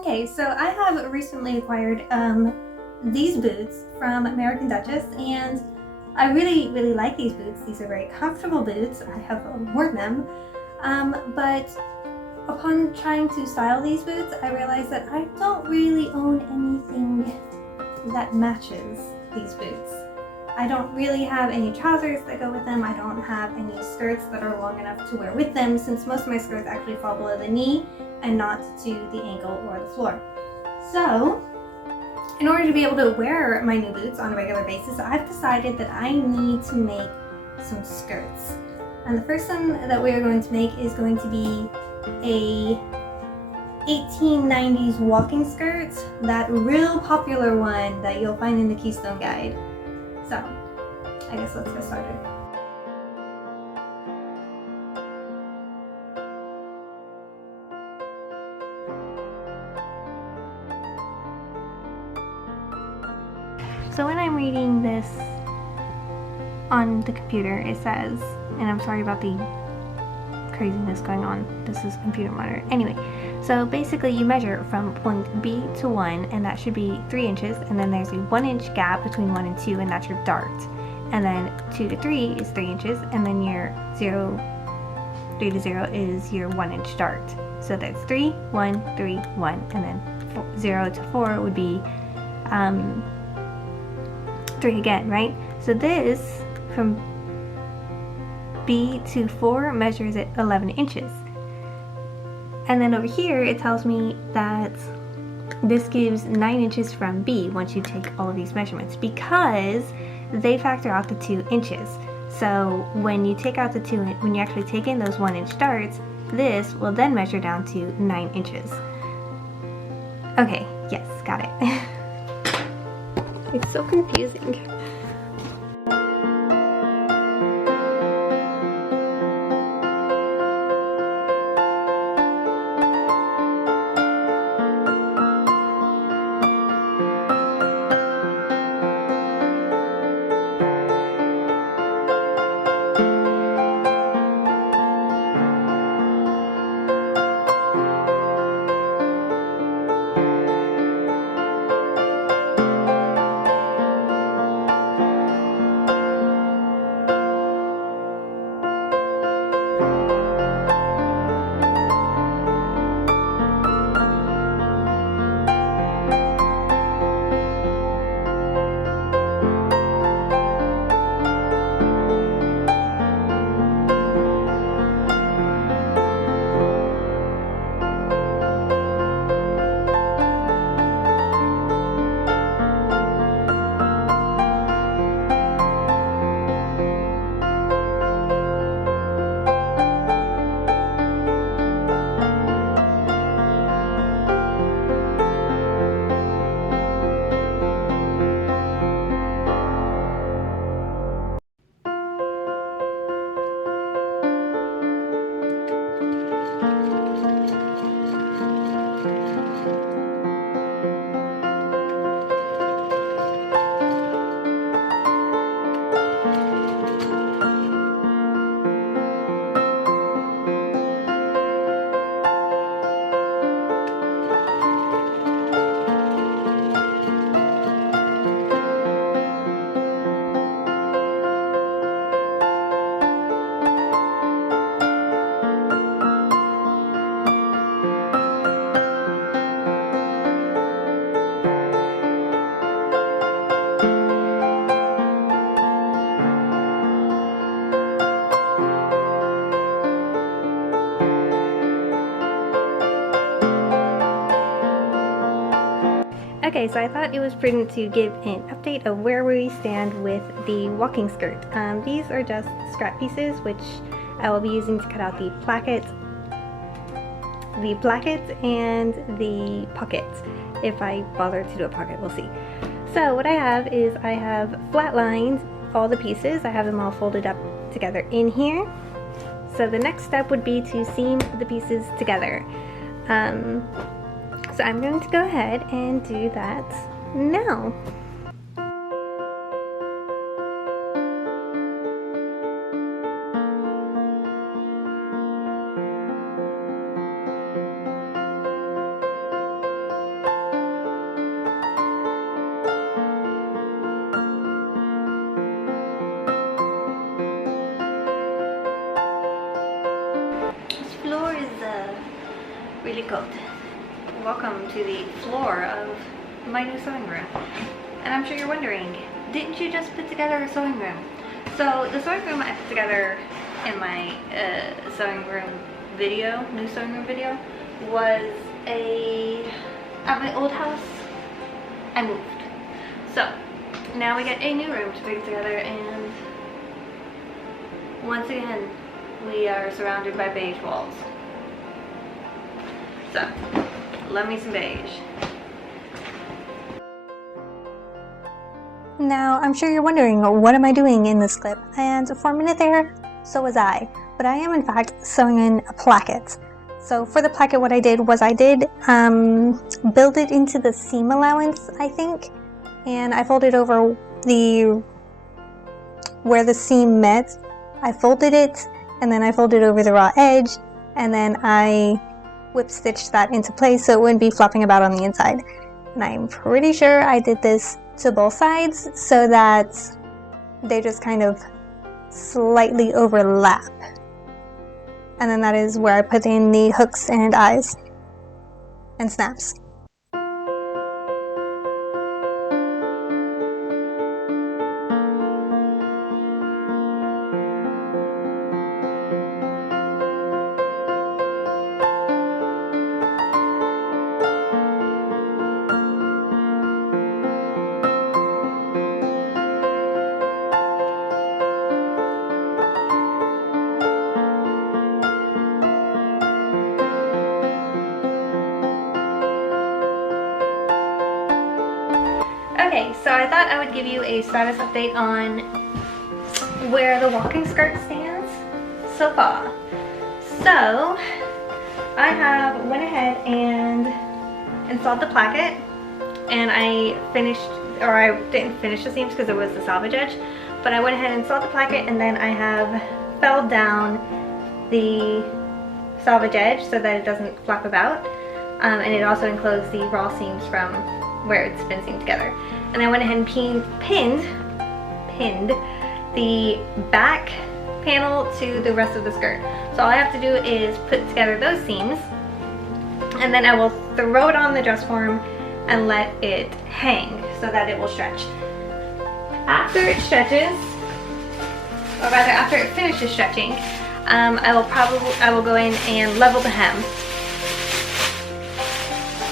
Okay, so I have recently acquired these boots from American Duchess, and I really like these boots. These are very comfortable boots. I have worn them, but upon trying to style these boots, I realized that I don't really own anything that matches these boots. I don't really have any trousers that go with them. I don't have any skirts that are long enough to wear with them, since most of my skirts actually fall below the knee and not to the ankle or the floor. So, in order to be able to wear my new boots on a regular basis, I've decided that I need to make some skirts. And the first one that we are going to make is going to be a 1890s walking skirt, that real popular one that you'll find in the Keystone Guide. So, I guess let's get started. So when I'm reading this on the computer, it says, and I'm sorry about the craziness going on, this is computer monitor. Anyway, so basically you measure from point B to 1, and that should be 3 inches, and then there's a 1-inch gap between 1 and 2, and that's your dart. And then 2 to 3 is 3 inches, and then your 3 to 0 is your 1-inch dart. So that's 3, 1, 3, 1, and then 0 to 4 would be 3 again, right? So this, from B to 4, measures at 11 inches. And then over here, it tells me that this gives 9 inches from B once you take all of these measurements, because they factor out the 2 inches. So when you take out the when you actually take in those 1-inch darts, this will then measure down to 9 inches. Okay, yes, got it. It's so confusing. Okay, so I thought it was prudent to give an update of where we stand with the walking skirt. These are just scrap pieces, which I will be using to cut out the placket and the pocket. If I bother to do a pocket, we'll see. So what I have is I have flatlined all the pieces. I have them all folded up together in here. So the next step would be to seam the pieces together. So I'm going to go ahead and do that now. difficult. Welcome to the floor of my new sewing room. And I'm sure you're wondering, didn't you just put together a sewing room? So the sewing room I put together in my sewing room video, new sewing room video, was at my old house. I moved. So now we get a new room to put together, and once again we are surrounded by beige walls. So love me some beige. Now, I'm sure you're wondering, what am I doing in this clip? And for a minute there, so was I. But I am in fact sewing in a placket. So for the placket, what I did was I did build it into the seam allowance, I think. And I folded over where the seam met. I folded it, and then I folded over the raw edge, and then I whip stitched that into place so it wouldn't be flopping about on the inside. And I'm pretty sure I did this to both sides so that they just kind of slightly overlap. And then that is where I put in the hooks and eyes and snaps. Okay, so I thought I would give you a status update on where the walking skirt stands so far. So I went ahead and installed the placket, and I didn't finish the seams because it was the salvage edge, but I went ahead and installed the placket, and then I have felled down the salvage edge so that it doesn't flap about, and it also enclosed the raw seams from where it's been seamed together. And I went ahead and pinned the back panel to the rest of the skirt. So all I have to do is put together those seams, and then I will throw it on the dress form and let it hang so that it will stretch. After it stretches, or rather after it finishes stretching, I will go in and level the hem,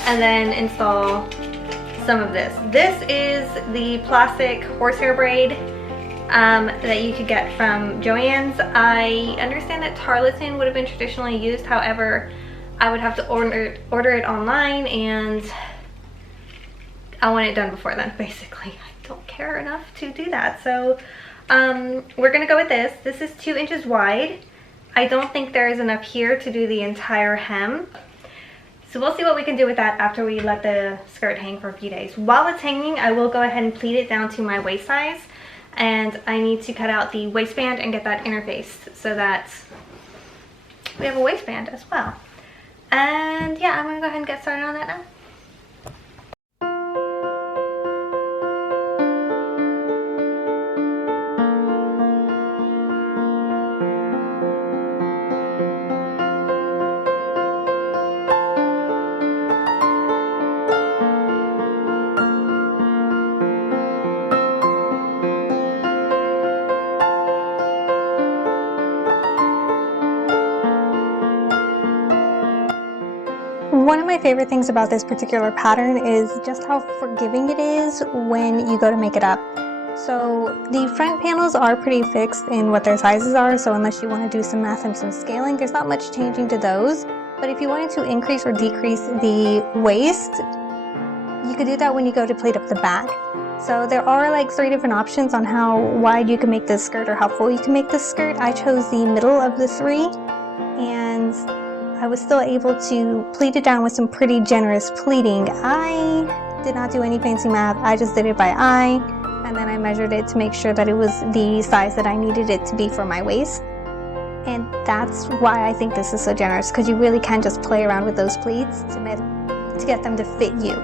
and then install some of this. This is the plastic horsehair braid that you could get from JoAnns. I understand that tarlatan would have been traditionally used, however, I would have to order it online, and I want it done before then, basically. I don't care enough to do that. So we're gonna go with this. This is 2 inches wide. I don't think there is enough here to do the entire hem. So we'll see what we can do with that after we let the skirt hang for a few days. While it's hanging, I will go ahead and pleat it down to my waist size, and I need to cut out the waistband and get that interfaced so that we have a waistband as well. And yeah, I'm gonna go ahead and get started on that now. One of my favorite things about this particular pattern is just how forgiving it is when you go to make it up. So the front panels are pretty fixed in what their sizes are, so unless you want to do some math and some scaling, there's not much changing to those. But if you wanted to increase or decrease the waist, you could do that when you go to plait up the back. So there are like 3 different options on how wide you can make this skirt or how full you can make this skirt. I chose the middle of the 3, and I was still able to pleat it down with some pretty generous pleating. I did not do any fancy math. I just did it by eye, and then I measured it to make sure that it was the size that I needed it to be for my waist. And that's why I think this is so generous, because you really can just play around with those pleats to get them to fit you.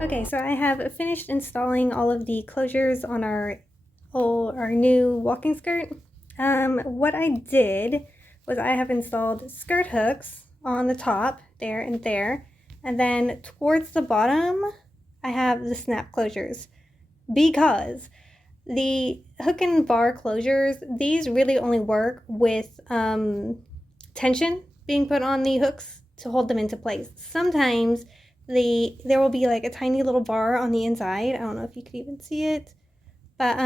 Okay, so I have finished installing all of the closures on our new walking skirt. What I did was I have installed skirt hooks on the top there, and then towards the bottom I have the snap closures, because the hook and bar closures, these really only work with tension being put on the hooks to hold them into place. Sometimes there will be like a tiny little bar on the inside. I don't know if you could even see it, but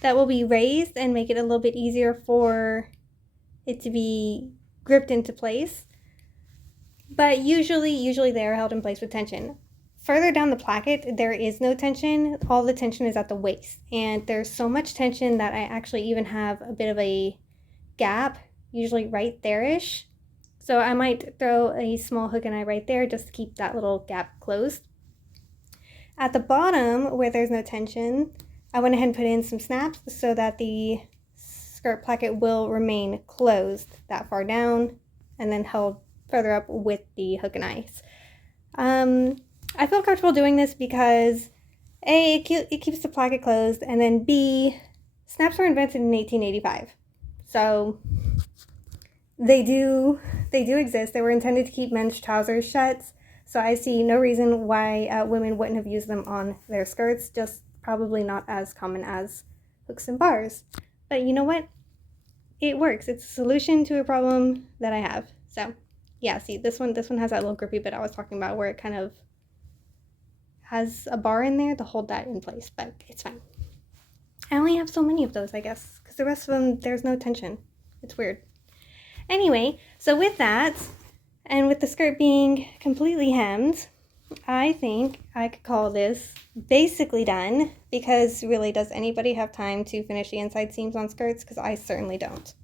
that will be raised and make it a little bit easier for it to be gripped into place. But usually they are held in place with tension. Further down the placket, there is no tension. All the tension is at the waist, and there's so much tension that I actually even have a bit of a gap, usually right there-ish. So I might throw a small hook and eye right there just to keep that little gap closed. At the bottom, where there's no tension, I went ahead and put in some snaps so that the skirt placket will remain closed that far down and then held further up with the hook and eyes. I feel comfortable doing this because A, it keeps the placket closed, and then B, snaps were invented in 1885. So they do exist. They were intended to keep men's trousers shut. So I see no reason why women wouldn't have used them on their skirts, just probably not as common as hooks and bars. But you know what? It works. It's a solution to a problem that I have. So yeah, see, this one has that little grippy bit I was talking about where it kind of has a bar in there to hold that in place, but it's fine. I only have so many of those, I guess, because the rest of them, there's no tension. It's weird. Anyway, so with that, and with the skirt being completely hemmed, I think I could call this basically done, because really, does anybody have time to finish the inside seams on skirts? Because I certainly don't.